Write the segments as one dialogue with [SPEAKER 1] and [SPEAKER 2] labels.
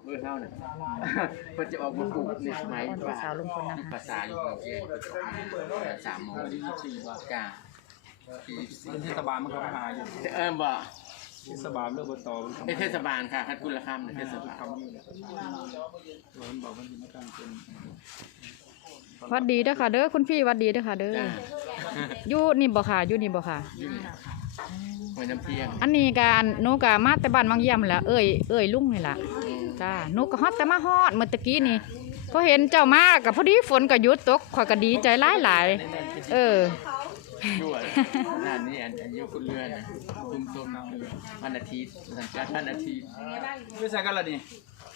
[SPEAKER 1] เท่าเนี่ยเพิ่นจะออกมาปลูกในสมัยป่าสาวลุงพลนะคะภาษาอยู่3 โมง24ว่ากา
[SPEAKER 2] เทศบาลมันก็หาอยู่
[SPEAKER 1] บ่
[SPEAKER 2] เทศบาลเรื่องบต
[SPEAKER 1] เทศบาลค่ะคัดกุลคำเทศบาล
[SPEAKER 2] บอกมันไม่ตั้งเป็น
[SPEAKER 3] วัดดีเด้อค่ะเด้อคุณพี่วัดดีเด้อค่ะเด้ออยู่นี่บ่ค่ะอยู่นี่บ่ค่ะ
[SPEAKER 1] หอยน้ำเพียง
[SPEAKER 3] อันนี้การหนูก็มาแต่บ้านบางเยี่ยมแหละเอ้ยลุงนี่ล่ะจ้าหนูก็ฮอดแต่มาฮอดเมื่อตะกี้นี่พอเห็นเจ้ามากับพอดีฝนก็หยุดตกข่อยก็ดีใจหลาย
[SPEAKER 1] ด้วยงานนี้อันยุคุณเรือนตุ้มต้มวันอาทิตย์สัญชาติวันอาทิตย์
[SPEAKER 2] ไม่ใช่กันละนี่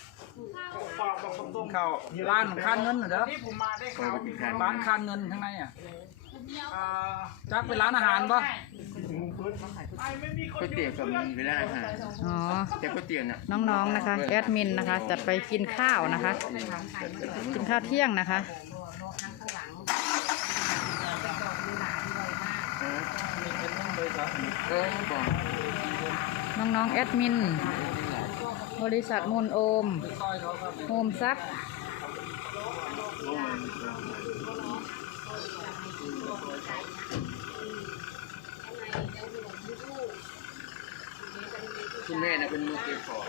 [SPEAKER 2] ข้าวร้านค้านเงินเหรอเด้อร้านค้านเงินข้างในอ่ะจักเป็นร้านอาหารปะ
[SPEAKER 1] ก๋วยเตี๋ยวกับมีเวลาอาหาร
[SPEAKER 3] อ๋อ
[SPEAKER 1] แต่ก๋วยเตี๋ยวเนี่ย
[SPEAKER 3] น้องๆนะคะแอดมินนะคะจะไปกินข้าวนะคะกินข้าวเที่ยงนะคะน้องๆแอดมินบริษัทมูลโอมโฮมซัก
[SPEAKER 1] คุณแม่นะเป็นมือเก็บของ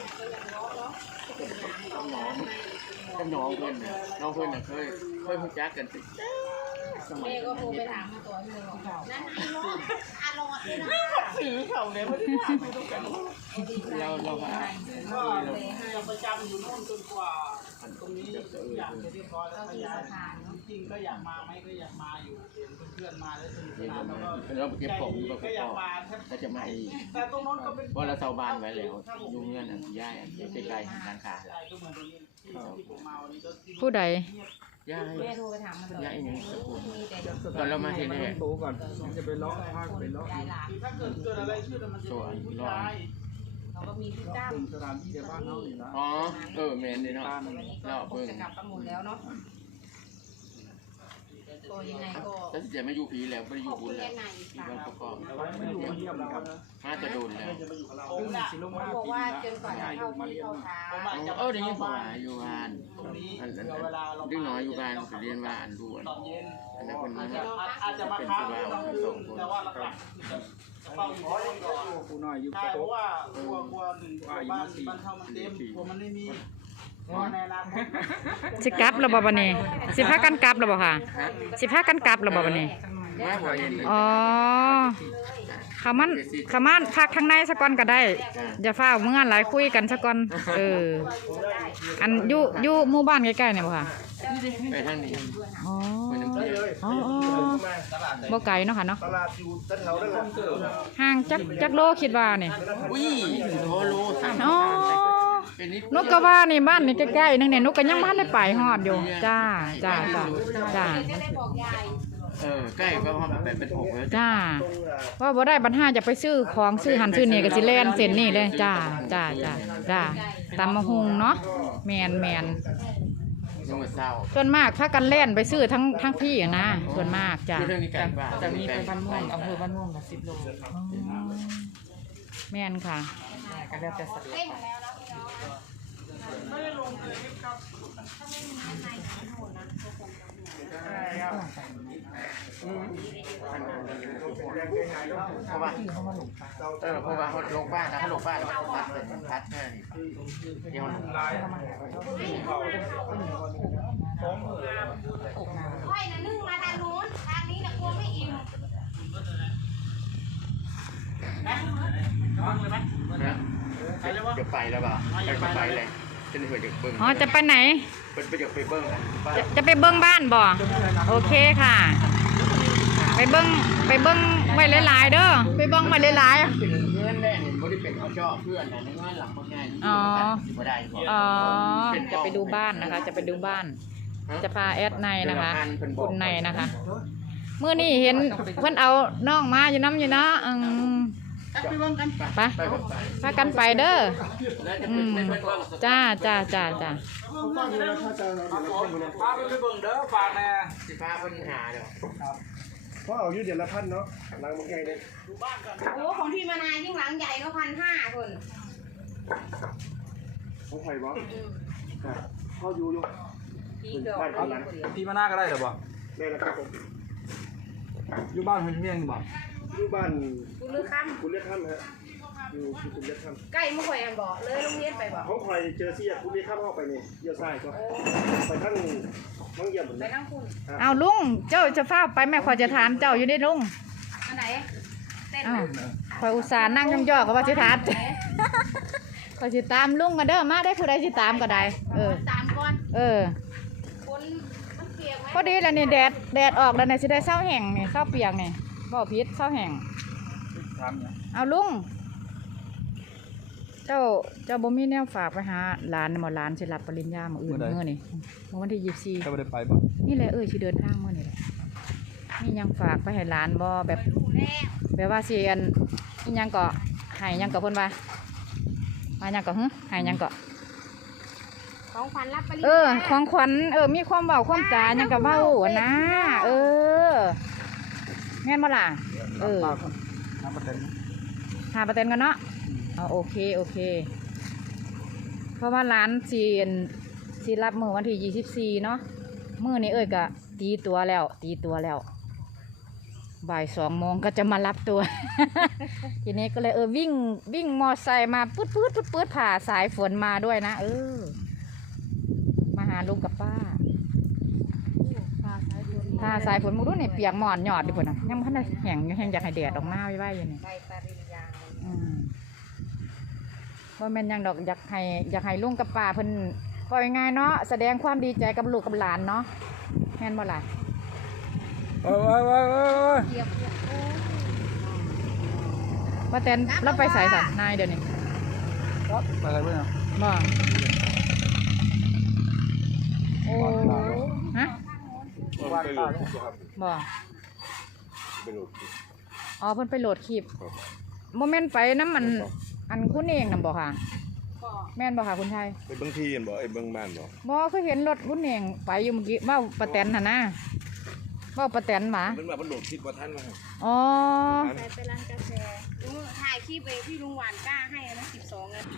[SPEAKER 1] น้องเพื่อนนะน้องเพื่อนนะเคยพูดจักกันสิสมัยก็โทรไปถามมาตัวที่เลยนั่นไอ้รถซื้อเขาเนี่ยไม่ได้ถามดูกันเรา
[SPEAKER 2] ประจำอยู่นู่นจนกว่าตรงนี้อยากจะเรียบร้อยแล้วจริงก็อยากมาไหมก็อยากมาอยู่เห็นเพื่อนมาแล้วสนุกสนานแล้วก็
[SPEAKER 1] เราเก็บของก็อยากมาก็จะมาอีก
[SPEAKER 2] แต่ตรงนั้นก็เป็น
[SPEAKER 1] เพราะเราเซาบานไว้แล้วยุ่งเงื่อนอ่ะย่ายใกล้ๆการค้า
[SPEAKER 3] ผู้ใด
[SPEAKER 1] ย่ายย่ายนี่ตอนเรามาที่นี่
[SPEAKER 2] ดูก่อนจะไปล้อภาคไปล้อถ้าเกิดอะไรขึ้นมันจะผู้ชายเราก็มีที่จ้างสถานที่ในบ้านเขาอยู่นะ
[SPEAKER 1] อ๋อแมนดีเนาะเราเพิ่ง
[SPEAKER 4] จะกลับกันหมดแล้วเนาะก็ยังไงก็
[SPEAKER 1] ถ้าจะไม่อยู่ผีแล้วไม่อยู่บุญแล้วที่บ้านประกอบ
[SPEAKER 2] ไม่อยู่เยี่ยมครับ
[SPEAKER 1] น่าจะโดนแล้ว
[SPEAKER 4] บอกว่าจนกว่าจะเข้าที่เข้าทาง
[SPEAKER 1] เดี๋ยวนี้ผมอยู่บ้านดึงน้อยอยู่บ้านไปเรียนบ้านล้วนอันนั้นคนนี้
[SPEAKER 2] อาจจะมาค้างแต่ว่าหลักๆเฝ้าอยู่ก่อนผู้น้อยอยู่ใช่เพราะว่ากลัวหนึ่งบ้านเท่ามันเต็มกลัวมันไม่มี
[SPEAKER 3] สิกลับระบบนี้สิพากันกลับระบบค่ะสิพากันกลับระบบนี้อ๋อขามันพักข้างในสักก่อนก็ได้อย่าฟ้าเมื่อหลายคุยกันสักก่อนอันอยู่หมู่บ้านใกล้ๆเนี่ยบ่ค่ะ
[SPEAKER 1] ไปทางนี้
[SPEAKER 3] อ๋อบ่ไกลเนาะค่ะเนาะห่างจักโลคิดว่านี่
[SPEAKER 1] โล
[SPEAKER 3] อ๋อนกกระว่านี่บ้านนี่ใกล้ๆนึงเนี่ยนกก็ยังบ้านได้ไปฮอดอยู่จ้า
[SPEAKER 1] ใกล้ก็เป็น6แล้ว
[SPEAKER 3] จ้าว่าบ่ได้บรรหาจะไปซื้อของซื้อหันซื้อนี่ก็สิแล่นเส้นนี่เลยจ้าตามมะฮุงเนาะแมนส่วนมากถ้ากันแล่นไปซื้อทั้งพี่นะส่วนมากจ้า
[SPEAKER 4] จากนี้ไปบ้านม่วงอำเภอบ้านม่วงกับ10 โล
[SPEAKER 3] แม่นค่ะ
[SPEAKER 4] ก็แล้วแต่สะดวก
[SPEAKER 1] เพราะว่าเขาลงบ้านนะถ้าลงบ้านมันพัดเป็นพัดแค่นี้เดี๋ยว
[SPEAKER 4] ค่อยนะนึ่งมาทางนู้นทางนี้นะกลัวไม่อิ่ม
[SPEAKER 1] จะไปแล้วเปล่าไปเลยจะไปจากเบิ้ง
[SPEAKER 3] อ๋อจะไปไหน
[SPEAKER 1] ไปจากไปเบิ้ง
[SPEAKER 3] จะไปเบิ้งบ้านบ่โอเคค่ะไปเบิ้งไว้หลายๆเด้อไปเบิ้งไว้หลาย
[SPEAKER 1] ๆเป็นเพื่อนได้เนี่ยไม่ได้เป็นเขาชอบเพื่อนนะในงานหลังคนง่าย
[SPEAKER 3] จะไปดูบ้านนะคะจะไปดูบ้านจะพาแอดในนะคะคุณในนะคะเมื่อนี่เห็นเพื่อนเอาน้องมาอยู่น้ำอยู่เนาะ
[SPEAKER 4] ไปเบิ้งกัน
[SPEAKER 3] ไปพากันไปเด้อจ้า
[SPEAKER 2] พาไปเบิ้งเด้อฝากแน่
[SPEAKER 1] สิพาปัญหาเด้อ
[SPEAKER 5] เพราะเอาอยู่เดือนละ1,000เนาะหลังมันใหญ่เลย
[SPEAKER 4] โอ้ของพี่มานายยิ่งหลังใหญ่เนาะ1,500คน
[SPEAKER 5] ของไผ่บ่เข้าอยู่
[SPEAKER 4] พี่เกิด
[SPEAKER 5] บ้าน
[SPEAKER 4] เอา
[SPEAKER 5] หลัง
[SPEAKER 2] พี่มาหน้าก็ได้หรอบ่
[SPEAKER 5] นี่แหละครับผม
[SPEAKER 2] อยู่บ้านเพิ่นเพียงบ่
[SPEAKER 5] อยู่บ้าน
[SPEAKER 4] กูลือค่
[SPEAKER 5] คุณเรียกท่านฮะอยู่คุณเรียกท่าน
[SPEAKER 4] ำใกล้มื่อข่อยอันบอกเลยโรงเรียนไปบอก
[SPEAKER 5] เขาคอยเจอเสียคุณเรียกข้ามเข้าไปนี่เยี่ยวซ้ายก็ไปทั้งน้องเยี่ยมเหมือน
[SPEAKER 4] ไป
[SPEAKER 5] กัน
[SPEAKER 4] นั่งคุณ
[SPEAKER 3] เอาลุงเจ้าจะฟ้าวไปแม่ขอยจะถามเจ้าอยู่นี่ลุง
[SPEAKER 4] อันไหนเต้น
[SPEAKER 3] อ้าวขอยอุตส่าห์นั่งย่อๆก็ว่าสิถามขอยสิตามลุงมาเด้อมาได้ผู้ใดสิตามก็ได้
[SPEAKER 4] ตามก่อน คนมันเปียกไหม
[SPEAKER 3] พอดีแล้วนี่แดดออกแล้วเนี่ยสิได้เศร้าแห้งนี่เศร้าเปียกนี่บ่พิษเศร้าแห้ง
[SPEAKER 2] ถามเนี่ย
[SPEAKER 3] เอาลุงเจ้าบ่มีแนวฝากไปหาหลานหมอหลานสิรับปริญญามื้ออื่นมื้อนี่มื้อวันที่24
[SPEAKER 2] ก็บ่ได้ไปบ่
[SPEAKER 3] นี่แหละสิเดินทางมื้อนี่แหละมีหยังฝากไปให้หลานบ่แบบว่าสิอันอีหยังก็ให้หยังก็เพิ่นว่ามาหยังก็ให้หยังก็
[SPEAKER 4] ของขวัญรับปริญญา
[SPEAKER 3] ของขวัญมีความเว้าความจาหยังก็เว้าอะนะแม่นบ่ล่ะ
[SPEAKER 2] น้ำประเด็น
[SPEAKER 3] หาประเด็นกันเนาะโอเคเพราะว่าร้านสิรับมื้อวันที่24เนาะมื้อนี้ก็ตีตัวแล้วบ่าย2 โมงก็จะมารับตัว ทีนี้ก็เลยวิ่งมอไซค์มาปื๊ดผ่าสายฝนมาด้วยนะมาหาลุงกับป้าผ่าสายฝนมึงดูนี่เปียกหมอนหยอดดิพุ่นน่ะยังบ่ทันได้แห้งอยากให้แดดออกมาไว้อยู่นี่
[SPEAKER 4] ใบปริญญา
[SPEAKER 3] ว่าแม่นหยังดอกอยากให้ลุงกับป้าเพิ่นปล่อยง่ายเนาะแสดงความดีใจกับลูกกับหลานเนาะแม่นบ่ล่ะ
[SPEAKER 2] โอ้ย
[SPEAKER 4] เทียบ
[SPEAKER 3] ว่าแต่เราไปใส่สัตว์นายเดี๋ยวนี้
[SPEAKER 2] ครับไปอะไรเพิ่นอ่ะ
[SPEAKER 3] บ่โอ้ฮะ
[SPEAKER 2] ว่างตา
[SPEAKER 3] บ่อ๋อเพิ่นไปโหลดคลิปโมเมนต์ไปน้ำอันคุณเองน่ะบ่ค่ะแม่นบ่ค่ะคุณชาย
[SPEAKER 5] ไปเบิ่งที่บ่ไอ้เบิ่งบ้านบ่
[SPEAKER 3] บ่คือเห็นรถคุณเองไปอยู่เมื่อกี้เว้าป้าแตนหั่นนะเว้าป้าแตนหมา
[SPEAKER 5] มันว่ามันโหลดคลิปบ่ทันว่า
[SPEAKER 3] อ๋อ
[SPEAKER 4] ไปร้านกาแฟถ่ายคลิปไปที่ลุงหวานกล้าให้นะ12นะ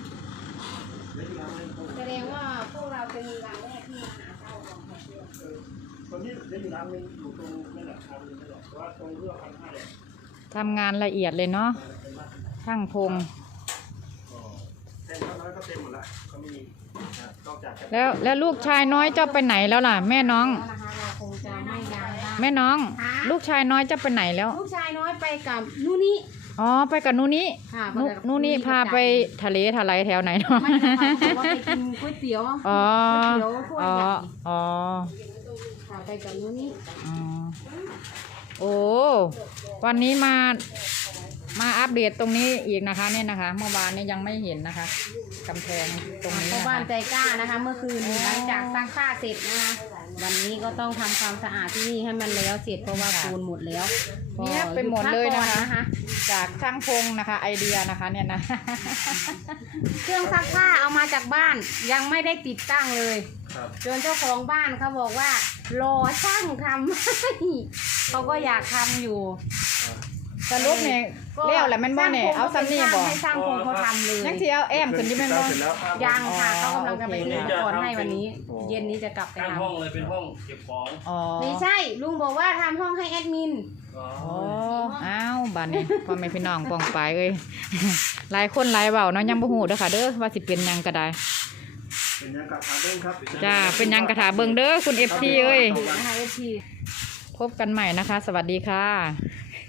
[SPEAKER 4] แสดงว่าพวกเราจะมีรางแรกที่มาหาเช่าของเพื่อน
[SPEAKER 5] ตอนนี้ได้อยู่ร้านนึงอยู่ตรงนั่นแหละทางนึงนั่นแหละว่าตรงเรื่องพันห้าเนี่ย
[SPEAKER 3] ทำงานละเอียดเลยเนาะช่างพง
[SPEAKER 5] เต็มแล้วก็เต็มหมดละเขามีนอกจาก
[SPEAKER 3] แล้วลูกชายน้อยเจ้าไปไหนแล้วล่ะ แม่น้อง
[SPEAKER 4] นะคะเราคงจะไม่ยาวนะ
[SPEAKER 3] แม่น้อง ลูกชายน้อยเจ้าไปไหนแล้ว
[SPEAKER 4] ลูกชายน้อยไปกับนู่นนี่
[SPEAKER 3] อ๋อไปกับนูนี่
[SPEAKER 4] ค่ะ
[SPEAKER 3] นูนี่พาไปทะเลทลายแถวไหนเนาะ
[SPEAKER 4] ไม่ค่ะแต่ว่าไปกินก๋วยเตี๋ยว
[SPEAKER 3] อ๋อ
[SPEAKER 4] ก๋วยเตี๋ยวถ้วย
[SPEAKER 3] อ๋อ
[SPEAKER 4] ใหญ่
[SPEAKER 3] อ๋อ
[SPEAKER 4] ค่ะไปกับนู่นนี่
[SPEAKER 3] อ๋อโอ้วันนี้มาอัปเดตตรงนี้อีกนะคะเนี่ยนะคะเมื่อวานนี้ยังไม่เห็นนะคะกำแพงตรงนี้
[SPEAKER 4] พ่อ
[SPEAKER 3] นะ
[SPEAKER 4] บ้าน
[SPEAKER 3] คะ
[SPEAKER 4] ใจกล้านะคะ เมื่อคืนหลังจากซักผ้าเสร็จนะคะวันนี้ก็ต้องทำความสะอาดที่นี่ให้มันแล้วเสร็จเพราะว่าปูนหมดแล้ว
[SPEAKER 3] เนี่ยไปหมดเลยนะคะ
[SPEAKER 4] พักก่อ
[SPEAKER 3] จากช่างพงนะคะ ไอเดียนะคะเนี่ยนะ
[SPEAKER 4] เครื่องซักผ้าเอามาจากบ้านยังไม่ได้ติดตั้งเลยจนเจ้าของบ้านเขาบอกว่ารอช่างทำให้เขาก็อยากทำอยู่
[SPEAKER 3] สรุปเนี่ยเลี้ยวแหละแม่นบ่เนี่ยเอาซัมนี่บ่
[SPEAKER 4] ให้ช่างพงเขาทำเลย
[SPEAKER 3] ยังเที่ยวแอมขึ้นอยี่แม่นบ่
[SPEAKER 4] ยังค่ะ
[SPEAKER 3] อ๋อ
[SPEAKER 4] เขากำลังจะไป
[SPEAKER 3] โอเค
[SPEAKER 4] ซื้ออุปกรณ์ให้วันนี้ เย็นนี้จะกลับไป
[SPEAKER 6] ตั้ง
[SPEAKER 4] ทำ
[SPEAKER 6] ห้องเลยเป็นห้องเก็บของ
[SPEAKER 3] อ๋อ
[SPEAKER 4] ไม่ใช่ลุงบอกว่าทำห้องให้แอดมิน
[SPEAKER 6] อ๋อ
[SPEAKER 3] อ๋ออ้าวบ้านนี้พ่อแม่พี่น้องป้องไปเอ้ย หลายคนหลายเว้าเนาะยังบ่ฮู้เด้อค่ะเด้อว่าสิเป็นหยังก็ได้
[SPEAKER 5] เป็นยังกับขาเบิ้งครับ
[SPEAKER 3] จ้าเป็นหยังกระถาเบิ่งเด้อคุณ FC เอ้ย
[SPEAKER 4] นะคะเอฟที
[SPEAKER 3] พบกันใหม่นะคะ สวัสดีค่ะ